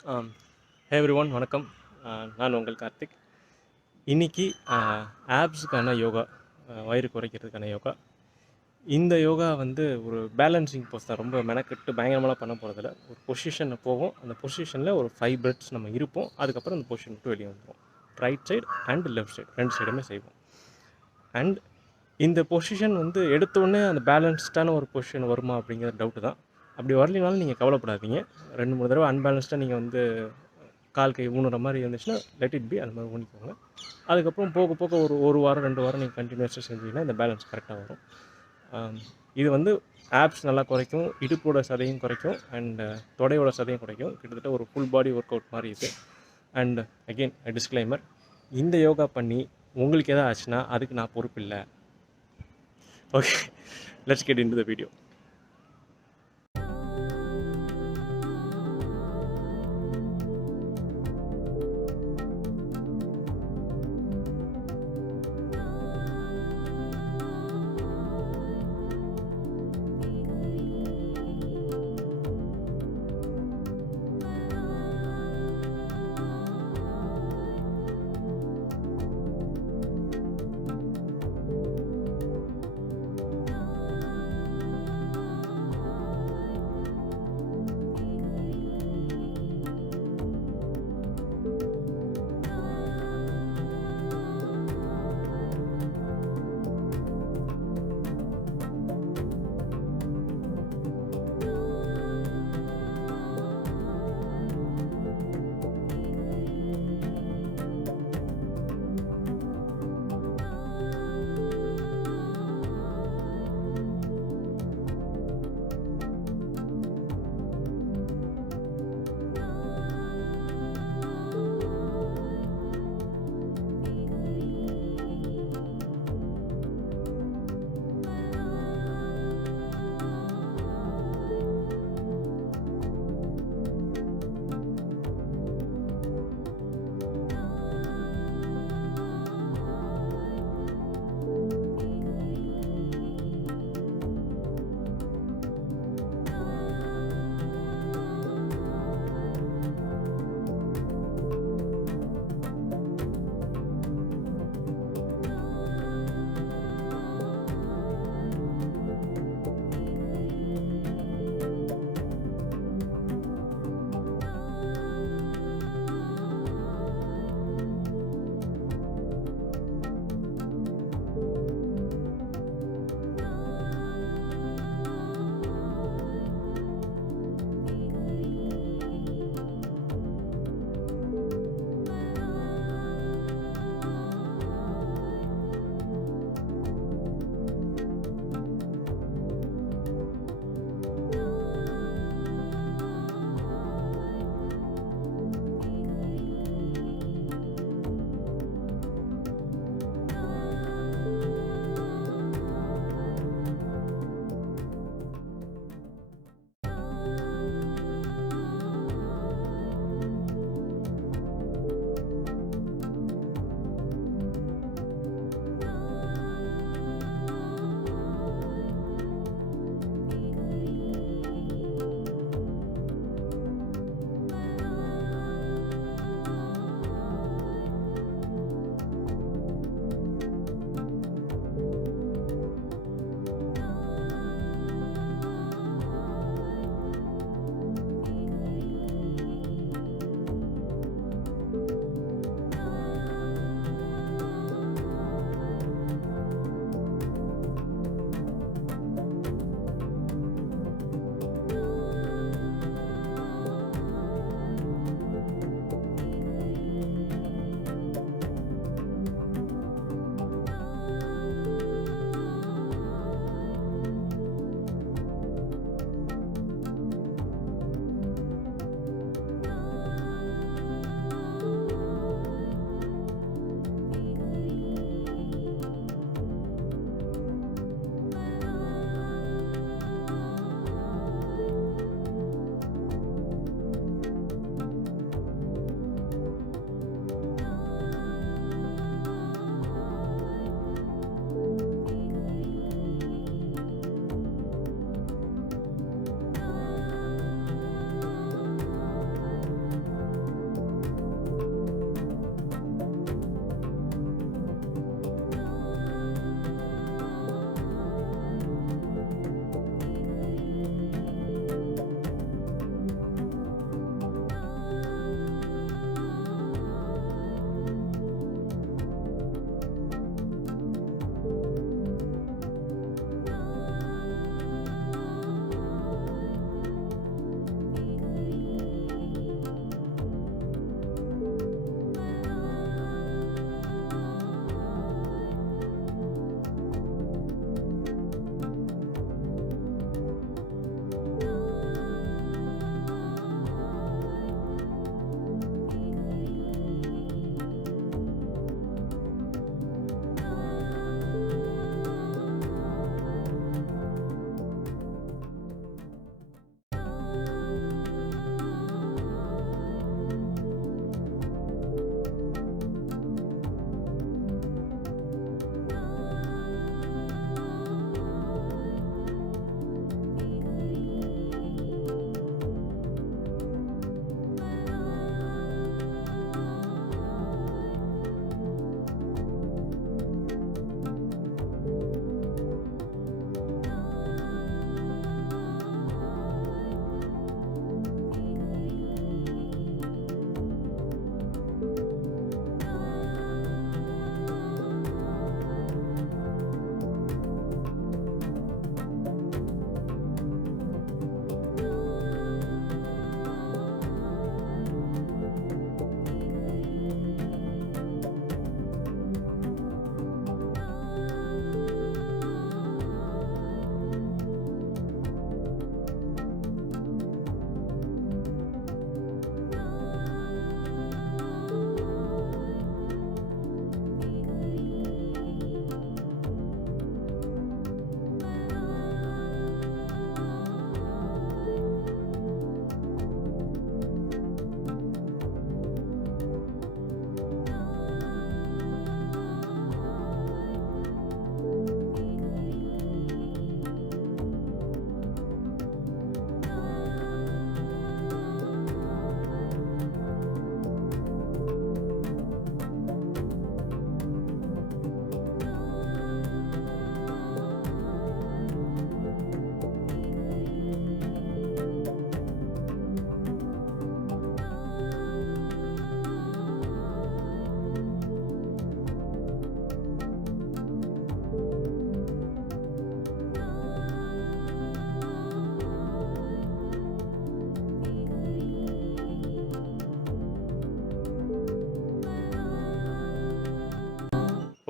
ஹே every one வணக்கம். நான் உங்கள் கார்த்திக். இன்னைக்கு ஆப்ஸுக்கான யோகா, வயிறு குறைக்கிறதுக்கான யோகா. இந்த யோகா வந்து ஒரு பேலன்சிங் போஸ் தான். ரொம்ப மெனக்கெட்டு பயங்கரமாலாம் பண்ண போகிறதில்ல. ஒரு பொசிஷனில் போவோம். அந்த பொசிஷனில் ஒரு 5 பிரெத்ஸ் நம்ம இருப்போம். அதுக்கப்புறம் அந்த பொசிஷன் விட்டு வெளியே வந்துடுவோம். Right side and left side 2 சைடுமே செய்வோம். அண்ட் இந்த பொசிஷன் வந்து எடுத்தோடனே அந்த பேலன்ஸ்டான ஒரு பொசிஷன் வருமா அப்படிங்கிற டவுட்டு தான். அப்படி வரலைனாலும் நீங்கள் கவலைப்படாதீங்க. 2-3 தடவை அன்பேலன்ஸ்டாக நீங்கள் வந்து கால் கை ஊனுற மாதிரி இருந்துச்சுன்னா லெட் இட் பி, அது மாதிரி ஊனிக்கோங்க. அதுக்கப்புறம் போக போக ஒரு வாரம் 2 வாரம் நீங்கள் கண்டினியூஸாக செஞ்சீங்கன்னா இந்த பேலன்ஸ் கரெக்டாக வரும். இது வந்து ஆப்ஸ் நல்லா குறைக்கும், இடுப்போட சதையும் குறைக்கும், அண்ட் தொடையோட சதையும் குறைக்கும். கிட்டத்தட்ட ஒரு ஃபுல் பாடி ஒர்க் அவுட் மாதிரி இது. அண்ட் அகெயின் டிஸ்க்ளைமர், இந்த யோகா பண்ணி உங்களுக்கு எதாவது ஆச்சுன்னா அதுக்கு நான் பொறுப்பு இல்லை. Okay, let's get into the video.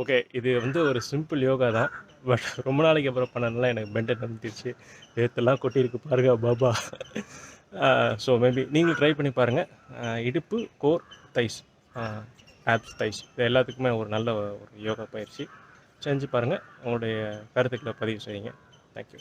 Okay. இது வந்து ஒரு சிம்பிள் யோகா தான். பட் ரொம்ப நாளைக்கு அப்புறம் பண்ணனால எனக்கு பெண்ட் நிறுத்திருச்சு. வேர்த்தெல்லாம் கொட்டியிருக்கு பாருங்க பாபா. ஸோ மேபி நீங்களும் ட்ரை பண்ணி பாருங்கள். இடுப்பு, கோர், தைஸ், ஆப்ஸ், தைஸ் இது எல்லாத்துக்குமே ஒரு நல்ல ஒரு யோகா பயிற்சி. செஞ்சு பாருங்கள். உங்களுடைய கருத்துக்களை பதிவு செய்யுங்க. தேங்க்யூ.